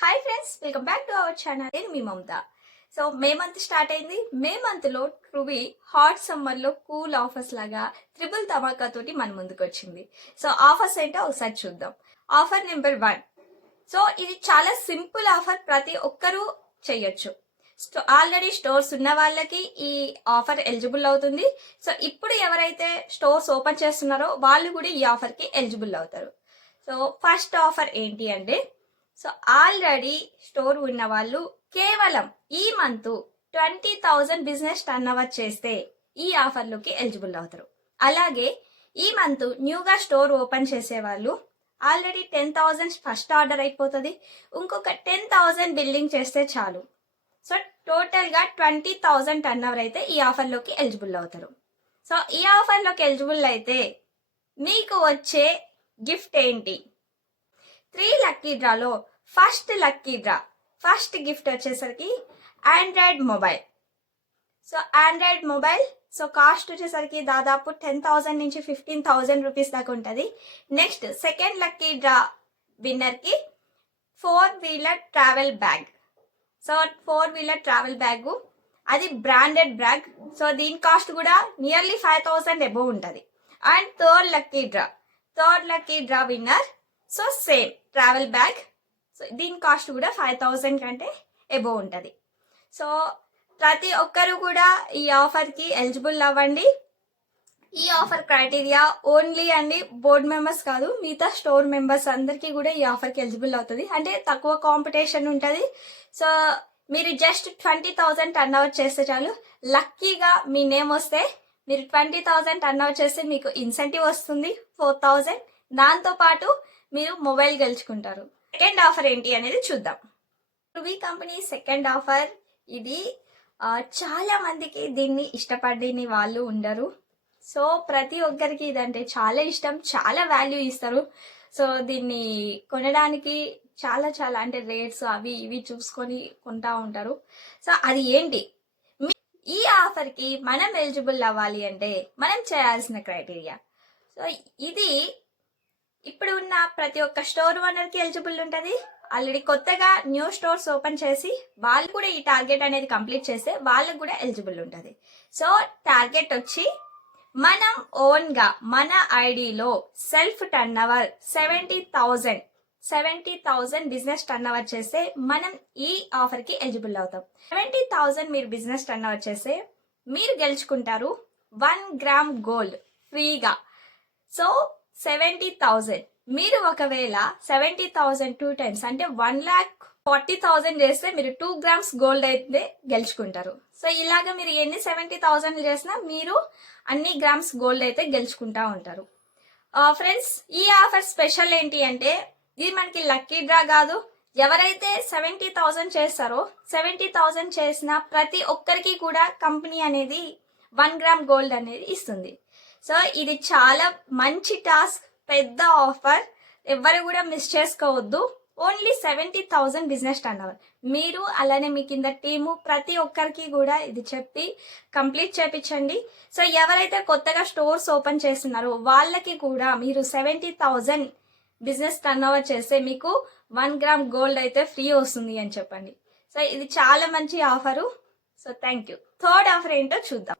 Hi friends, welcome back to our channel. నేను మీ మమత. So May month start అయింది. May month లో ట్రూబీ hot summer లో cool offers లాగా triple ధమాకా తోటి మన ముందుకు వచ్చింది. సో ఆఫర్స్ ఏంటో ఒకసారి చూద్దాం. Offer number 1. సో ఇది చాలా సింపుల్ ఆఫర్, ప్రతి ఒక్కరూ చెయ్యొచ్చు. ఆల్రెడీ స్టోర్స్ ఉన్న వాళ్ళకి ఈ ఆఫర్ ఎలిజిబుల్ అవుతుంది. సో ఇప్పుడు ఎవరైతే స్టోర్స్ ఓపెన్ చేస్తున్నారో వాళ్ళు కూడా ఈ ఆఫర్ కి ఎలిజిబుల్ అవుతారు. సో ఫస్ట్ ఆఫర్ ఏంటి అంటే, సో ఆల్రెడీ స్టోర్ ఉన్న వాళ్ళు కేవలం ఈ మంత్ 20,000 బిజినెస్ టర్న్ ఓవర్ చేస్తే ఈ ఆఫర్లోకి ఎలిజిబుల్ అవుతారు. అలాగే ఈ మంత్ న్యూగా స్టోర్ ఓపెన్ చేసే వాళ్ళు ఆల్రెడీ 10,000 ఫస్ట్ ఆర్డర్ అయిపోతుంది. ఇంకొక 10,000 బిల్డింగ్ చేస్తే చాలు. సో టోటల్గా 20,000 టర్న్ ఓవర్ అయితే ఈ ఆఫర్లోకి ఎలిజిబుల్ అవుతారు. సో ఈ ఆఫర్లోకి ఎలిజిబుల్ అయితే మీకు వచ్చే గిఫ్ట్ ఏంటి? 3 లక్కీ డ్రాలో ఫస్ట్ గిఫ్ట్ వచ్చేసరికి android mobile. So android mobile so cost వచ్చేసరికి దాదాపు 10,000 నుంచి 15,000 రూపీస్ దాకా ఉంటుంది. నెక్స్ట్ సెకండ్ లక్కీ డ్రా విన్నర్కి four wheeler travel bag. So four wheeler travel bag, అది బ్రాండెడ్ బ్యాగ్. సో దీని కాస్ట్ కూడా నియర్లీ 5,000 అబోవ్ ఉంటుంది. And third lucky draw winner, so same travel bag. So దీని కాస్ట్ కూడా 5,000 కంటే అబోవ్ ఉంటుంది. సో ప్రతి ఒక్కరు కూడా ఈ ఆఫర్కి ఎలిజిబుల్ అవ్వండి. ఈ ఆఫర్ క్రైటీరియా ఓన్లీ అండి బోర్డ్ మెంబర్స్ కాదు, మిగతా స్టోర్ మెంబర్స్ అందరికీ కూడా ఈ ఆఫర్కి ఎలిజిబుల్ అవుతుంది. అంటే తక్కువ కాంపిటీషన్ ఉంటుంది. సో మీరు జస్ట్ 20,000 టర్న్ ఓవర్ చేస్తే చాలు. లక్కీగా మీ నేమ్ వస్తే, మీరు 20,000 టర్న్ ఓవర్ చేస్తే మీకు ఇన్సెంటివ్ వస్తుంది 4,000. దాంతోపాటు మీరు మొబైల్ గెలుచుకుంటారు. సెకండ్ ఆఫర్ ఏంటి అనేది చూద్దాం. ట్రూబీ కంపెనీ సెకండ్ ఆఫర్ ఇది. చాలా మందికి దీన్ని ఇష్టపడని వాళ్ళు ఉండరు. సో ప్రతి ఒక్కరికి ఇదంటే చాలా ఇష్టం, చాలా వాల్యూ ఇస్తారు. సో దీన్ని కొనడానికి చాలా చాలా అంటే రేట్స్ అవి ఇవి చూసుకొని కొంటా ఉంటారు. సో అది ఏంటి? ఈ ఆఫర్కి మనం ఎలిజిబుల్ అవ్వాలి అంటే మనం చేయాల్సిన క్రైటీరియా, సో ఇది ఇప్పుడు ఉన్న ప్రతి ఒక్క స్టోర్ ఓనర్కి ఎలిజిబుల్ ఉంటుంది. ఆల్రెడీ కొత్తగా న్యూ స్టోర్స్ ఓపెన్ చేసి వాళ్ళు కూడా ఈ టార్గెట్ అనేది కంప్లీట్ చేస్తే వాళ్ళకు కూడా ఎలిజిబుల్ ఉంటుంది. సో టార్గెట్ వచ్చి మనం ఓన్గా మన ఐడిలో self turn over 70,000 business turn over చేస్తే మనం ఈ ఆఫర్కి ఎలిజిబుల్ అవుతాం. 70,000 మీరు బిజినెస్ టర్న్ ఓవర్ చేస్తే మీరు గెలుచుకుంటారు 1 గ్రామ్ గోల్డ్ ఫ్రీగా. సో 70,000 మీరు ఒకవేళ 70,000 2 టైమ్స్ అంటే 1,40,000 చేస్తే మీరు 2 గ్రామ్స్ గోల్డ్ అయితే గెలుచుకుంటారు. సో ఇలాగ మీరు ఎన్ని 70,000 చేసినా మీరు అన్ని గ్రామ్స్ గోల్డ్ అయితే గెలుచుకుంటా ఉంటారు. ఫ్రెండ్స్, ఈ ఆఫర్ స్పెషల్ ఏంటి అంటే, ఇది మనకి లక్కీ డ్రా కాదు. ఎవరైతే 70,000 చేస్తారో 70,000 చేసిన ప్రతి ఒక్కరికి కూడా కంపెనీ అనేది 1 గ్రామ్ గోల్డ్ అనేది ఇస్తుంది. సో ఇది చాలా మంచి టాస్క్, పెద్ద ఆఫర్, ఎవరు కూడా మిస్ చేసుకోవద్దు. Only 70,000 business turn over. మీరు అలానే మీ కింద టీము ప్రతి ఒక్కరికి కూడా ఇది చెప్పి కంప్లీట్ చేపించండి. సో ఎవరైతే కొత్తగా స్టోర్స్ ఓపెన్ చేస్తున్నారో వాళ్ళకి కూడా మీరు 70,000 బిజినెస్ టర్న్ ఓవర్ చేస్తే మీకు 1 గ్రామ్ గోల్డ్ అయితే ఫ్రీ వస్తుంది అని చెప్పండి. సో ఇది చాలా మంచి offer. So thank you. Third offer ఏంటో చూద్దాం.